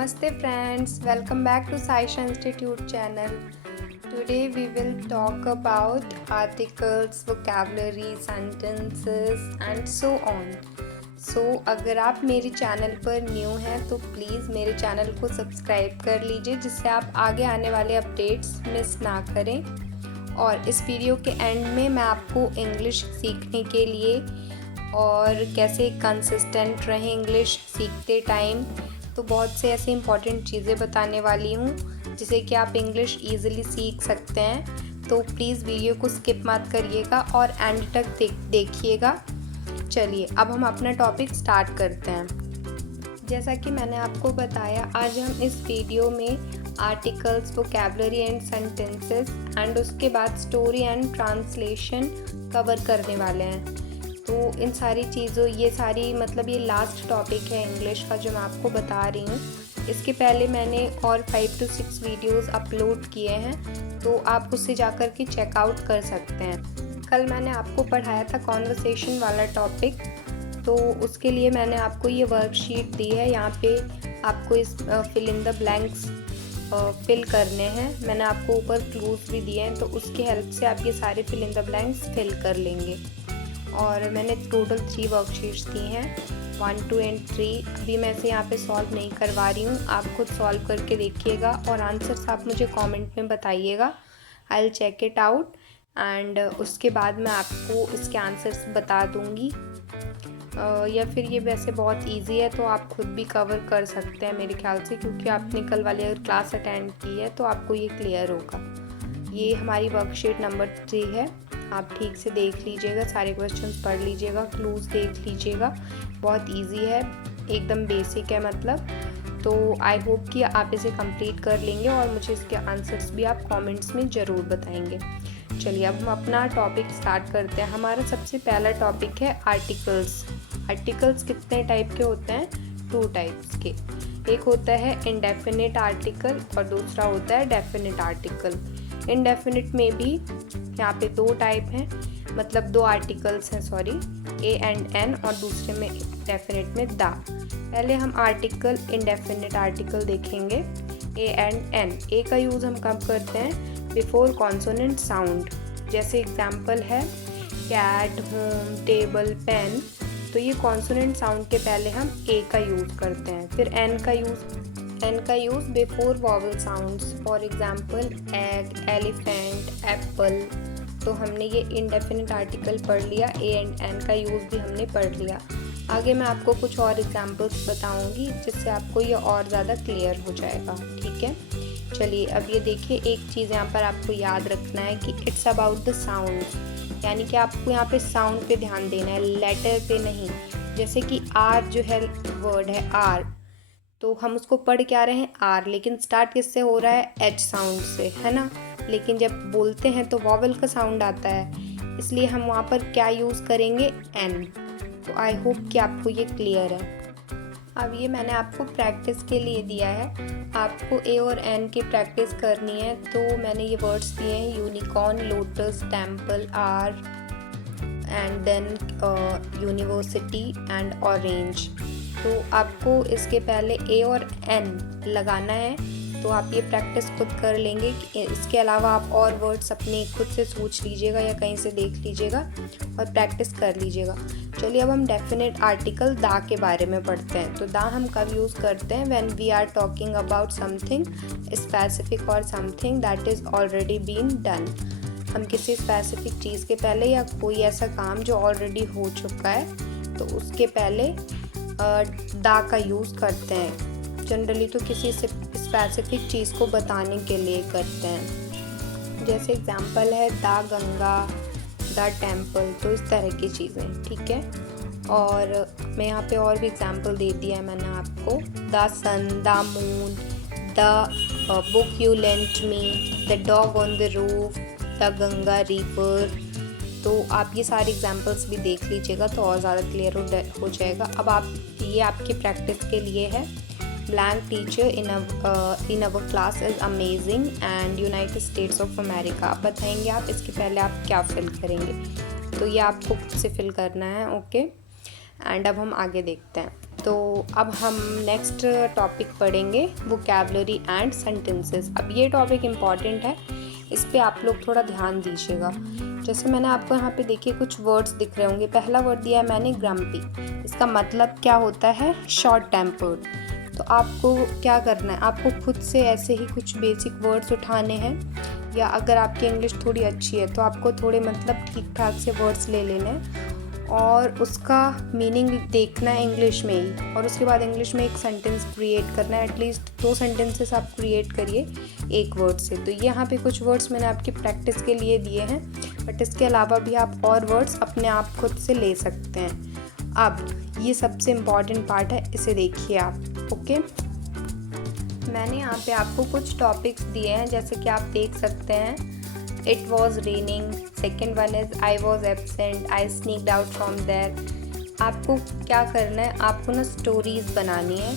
Namaste friends, welcome back to Saisha Institute channel. Today we will talk about articles, vocabulary, sentences and so on. अगर आप मेरे channel पर new हैं तो please मेरे channel को सब्सक्राइब कर लीजिए जिससे आप आगे आने वाले अपडेट्स मिस ना करें। और इस वीडियो के एंड में मैं आपको इंग्लिश सीखने के लिए और कैसे कंसिस्टेंट रहें इंग्लिश सीखते टाइम, तो बहुत से ऐसे इम्पॉर्टेंट चीज़ें बताने वाली हूँ जिससे कि आप इंग्लिश ईज़िली सीख सकते हैं। तो प्लीज़ वीडियो को स्किप मत करिएगा और एंड तक देखिएगा। चलिए अब हम अपना टॉपिक स्टार्ट करते हैं। जैसा कि मैंने आपको बताया, आज हम इस वीडियो में articles, vocabulary and sentences and उसके बाद स्टोरी एंड ट्रांसलेशन कवर करने वाले हैं। तो इन सारी चीज़ों ये लास्ट टॉपिक है इंग्लिश का जो मैं आपको बता रही हूँ। इसके पहले मैंने और 5 to 6 वीडियोस अपलोड किए हैं, तो आप उससे जाकर के चेकआउट कर सकते हैं। कल मैंने आपको पढ़ाया था कॉन्वर्सेशन वाला टॉपिक, तो उसके लिए मैंने आपको ये वर्कशीट दी है। यहाँ पे आपको इस fill in the blanks fill करने हैं। मैंने आपको ऊपर क्लूज भी दिए हैं, तो उसकी हेल्प से आप ये सारे fill in the blanks fill कर लेंगे। और मैंने टोटल 3 वर्कशीट्स दी हैं, 1, 2 and 3। अभी मैं इसे यहाँ पे सॉल्व नहीं करवा रही हूँ, आप खुद सॉल्व करके देखिएगा और आंसर्स आप मुझे कमेंट में बताइएगा। I will check it out and उसके बाद मैं आपको इसके आंसर्स बता दूँगी। या फिर ये वैसे बहुत इजी है, तो आप खुद भी कवर कर सकते हैं मेरे ख्याल से, क्योंकि आपने कल वाली अगर क्लास अटेंड की है तो आपको ये क्लियर होगा। ये हमारी वर्कशीट नंबर 3 है। आप ठीक से देख लीजिएगा, सारे क्वेश्चंस पढ़ लीजिएगा, क्लूज देख लीजिएगा। बहुत इजी है, एकदम बेसिक है मतलब। तो आई होप कि आप इसे कंप्लीट कर लेंगे और मुझे इसके आंसर्स भी आप कमेंट्स में ज़रूर बताएंगे। चलिए अब हम अपना टॉपिक स्टार्ट करते हैं। हमारा सबसे पहला टॉपिक है आर्टिकल्स। आर्टिकल्स कितने टाइप के होते हैं? 2 टाइप्स के। एक होता है इंडेफिनिट आर्टिकल और दूसरा होता है डेफिनिट आर्टिकल। इंडेफिनिट में भी यहाँ पे 2 टाइप हैं, मतलब 2 आर्टिकल्स हैं, सॉरी, ए एंड एन, और दूसरे में डेफिनिट में दा। पहले हम आर्टिकल इंडेफिनिट आर्टिकल देखेंगे, ए एंड एन। ए का यूज़ हम कब करते हैं? Before consonant sound. जैसे एग्जांपल है कैट, होम, टेबल, पेन। तो ये कॉन्सोनेंट साउंड के पहले हम ए का यूज़ करते हैं। फिर एन का use before vowel sounds, for example egg, elephant, Apple. तो हमने ये इंडेफिनिट आर्टिकल पढ़ लिया, ए एंड एन का यूज़ भी हमने पढ़ लिया। आगे मैं आपको कुछ और एग्जांपल्स बताऊंगी जिससे आपको ये और ज़्यादा क्लियर हो जाएगा, ठीक है। चलिए अब ये देखिए, एक चीज़ यहाँ पर आपको याद रखना है कि इट्स अबाउट द साउंड, यानी कि आपको यहाँ पे साउंड पे ध्यान देना है, लेटर पे नहीं। जैसे कि आर जो है वर्ड है आर, तो हम उसको पढ़ क्या रहे हैं? आर, लेकिन स्टार्ट किससे हो रहा है? एच साउंड से, है ना। लेकिन जब बोलते हैं तो वॉवल का साउंड आता है, इसलिए हम वहाँ पर क्या यूज़ करेंगे? एन। तो आई होप कि आपको ये क्लियर है। अब ये मैंने आपको प्रैक्टिस के लिए दिया है, आपको ए और एन की प्रैक्टिस करनी है। तो मैंने ये वर्ड्स दिए हैं, unicorn, lotus, temple, hour and then university and orange. तो आपको इसके पहले ए और एन लगाना है, तो आप ये प्रैक्टिस खुद कर लेंगे। इसके अलावा आप और वर्ड्स अपने खुद से सोच लीजिएगा या कहीं से देख लीजिएगा और प्रैक्टिस कर लीजिएगा। चलिए अब हम डेफिनेट आर्टिकल दा के बारे में पढ़ते हैं। तो दा हम कब यूज़ करते हैं? When we are talking about something specific और something that is already been done. हम किसी स्पेसिफिक चीज़ के पहले या कोई ऐसा काम जो ऑलरेडी हो चुका है, तो उसके पहले दा का यूज़ करते हैं। जनरली तो किसी स्पेसिफिक चीज़ को बताने के लिए करते हैं। जैसे एग्जांपल है द गंगा, द टेम्पल, तो इस तरह की चीज़ें, ठीक है। और मैं यहाँ पे और भी एग्जांपल दे दिया है मैंने आपको, the sun, the moon, the book you lent me, the dog on the roof, the Ganga river. तो आप ये सारे एग्जांपल्स भी देख लीजिएगा तो और ज़्यादा क्लियर हो जाएगा। अब आप ये आपकी प्रैक्टिस के लिए है। Blank teacher in our class is amazing and United states of America. आप बताएंगे आप इसके पहले आप क्या फिल करेंगे, तो ये आपको खुद से फिल करना है, ओके। एंड अब हम आगे देखते हैं। तो अब हम नेक्स्ट टॉपिक पढ़ेंगे वोकैबुलरी एंड सेंटेंसेस। अब ये टॉपिक इम्पॉर्टेंट है, इस पे आप लोग थोड़ा ध्यान दीजिएगा। जैसे मैंने आपको यहाँ पे देखिए कुछ वर्ड्स दिख रहे होंगे। पहला वर्ड दिया है मैंने ग्रम्पी, इसका मतलब क्या होता है? Short tempered. तो आपको क्या करना है, आपको खुद से ऐसे ही कुछ बेसिक वर्ड्स उठाने हैं, या अगर आपकी इंग्लिश थोड़ी अच्छी है तो आपको थोड़े मतलब ठीक ठाक से वर्ड्स ले लेने हैं और उसका मीनिंग देखना है इंग्लिश में ही, और उसके बाद इंग्लिश में एक सेंटेंस क्रिएट करना है। एटलीस्ट 2 सेंटेंसेस आप क्रिएट करिए एक वर्ड से। तो यहाँ पे कुछ वर्ड्स मैंने आपकी प्रैक्टिस के लिए दिए हैं, बट इसके अलावा भी आप और वर्ड्स अपने आप खुद से ले सकते हैं। अब ये सबसे इम्पॉर्टेंट पार्ट है, इसे देखिए आप। ओके, मैंने यहाँ पे आपको कुछ टॉपिक्स दिए हैं, जैसे कि आप देख सकते हैं। It was raining. Second one is I was absent. I sneaked out from there. आपको क्या करना है, आपको ना स्टोरीज बनानी है,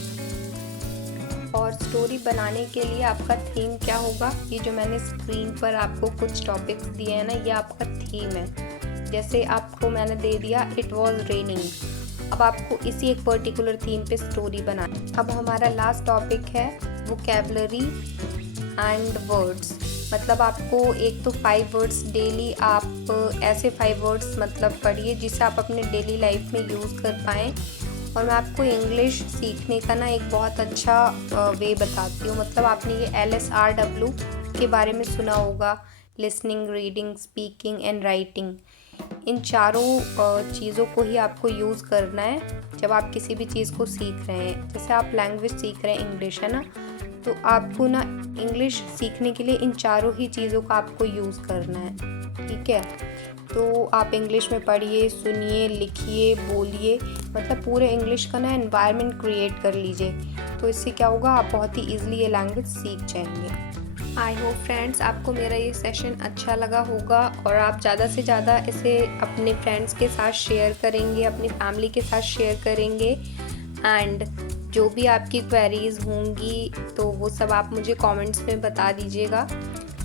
और स्टोरी बनाने के लिए आपका थीम क्या होगा? ये जो मैंने स्क्रीन पर आपको कुछ टॉपिक्स दिए हैं ना, ये आपका थीम है। जैसे आपको मैंने दे दिया इट वॉज रेनिंग, अब आपको इसी एक पर्टिकुलर थीम पे स्टोरी बनानी। अब हमारा लास्ट टॉपिक है वोकैबुलरी एंड वर्ड्स। मतलब आपको एक तो 5 वर्ड्स डेली, आप ऐसे 5 वर्ड्स मतलब पढ़िए जिसे आप अपने डेली लाइफ में यूज़ कर पाएँ। और मैं आपको इंग्लिश सीखने का ना एक बहुत अच्छा वे बताती हूँ। मतलब आपने ये LSRW के बारे में सुना होगा, listening, reading, speaking and writing. इन चारों चीज़ों को ही आपको यूज़ करना है जब आप किसी भी चीज़ को सीख रहे हैं। जैसे आप लैंग्वेज सीख रहे हैं इंग्लिश, है ना, तो आपको ना इंग्लिश सीखने के लिए इन चारों ही चीज़ों का आपको यूज़ करना है, ठीक है। तो आप इंग्लिश में पढ़िए, सुनिए, लिखिए, बोलिए, मतलब पूरे इंग्लिश का ना एनवायरनमेंट क्रिएट कर लीजिए। तो इससे क्या होगा, आप बहुत ही ईजिली ये लैंग्वेज सीख जाएंगे। आई होप फ्रेंड्स आपको मेरा ये सेशन अच्छा लगा होगा, और आप ज़्यादा से ज़्यादा इसे अपने फ्रेंड्स के साथ शेयर करेंगे, अपनी फैमिली के साथ शेयर करेंगे। एंड जो भी आपकी क्वेरीज होंगी तो वो सब आप मुझे कमेंट्स में बता दीजिएगा,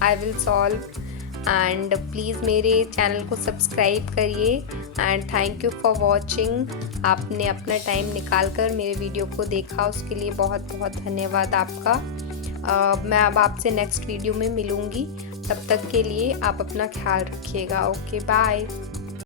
I will solve. And please मेरे चैनल को सब्सक्राइब करिए। And thank you for watching. आपने अपना टाइम निकाल कर मेरे वीडियो को देखा, उसके लिए बहुत बहुत धन्यवाद आपका। मैं अब आपसे नेक्स्ट वीडियो में मिलूँगी, तब तक के लिए आप अपना ख्याल रखिएगा। Okay, bye.